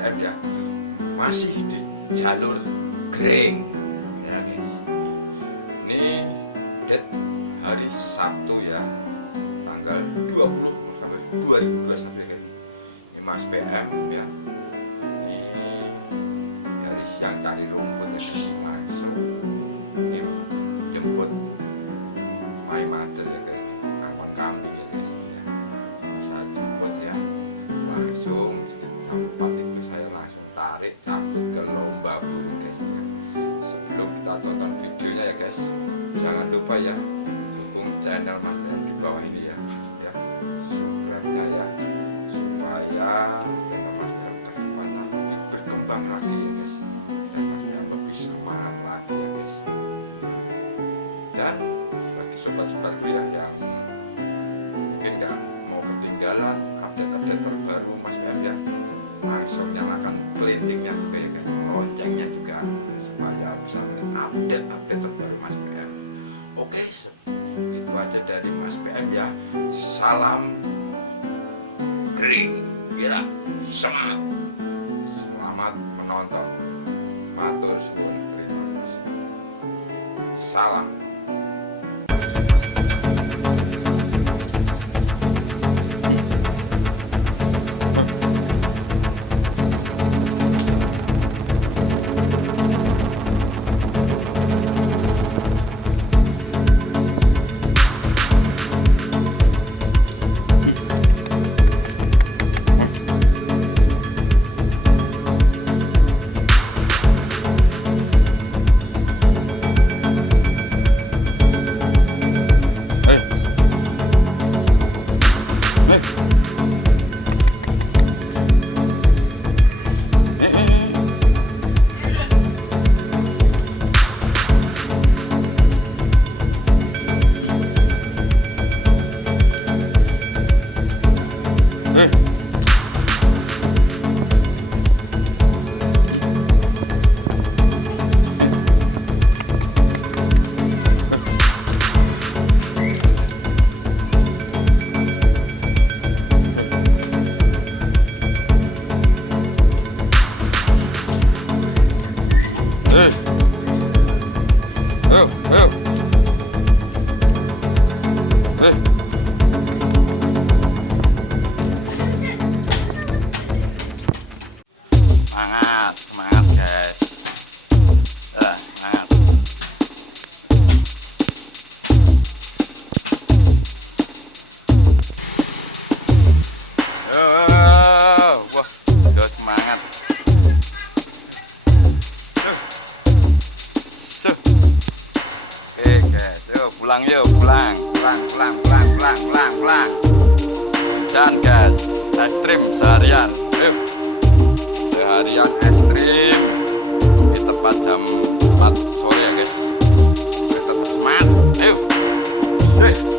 SPM ya masih di jalur kering ya guys. Ini date hari Sabtu ya, tanggal 20 sampai 2021 guys. Ini Mas PM ya, ini dari siang cari rumput masuk ini jemput my mother ya guys, angkot kambing ya guys ya. Saya jemput ya, langsung tempat itu saya langsung tarik cabut ke lomba burung guys. Sebelum kita tonton videonya ya guys, jangan lupa ya dukung channel Mas PM di bawah ini ya, ya subscribe-nya ya, supaya channel Mas PM kedepannya berkembang lagi ya guys, dan Mas PM lebih semangat lagi ya guys. Dan bagi sobat-sobatku ya yang mungkin nggak mau ketinggalan update-update terbaru Mas PM ya, langsung nyalakan kelintingnya juga ya guys, loncengnya juga, supaya bisa melihat update-update terbaru Mas PM. Oke, itu aja dari Mas PM ya. Salam kering ya, semangat. Selamat menonton. Matur suwun. Salam. Semangat, semangat guys. Semangat. Wah, udah semangat. Oke guys, yuk pulang yuk, pulang. Jangan guys, ekstrim seharian. Yuk. Seharian ekstrim di tempat jam 4 sore ya guys. Tetap semangat, ayo.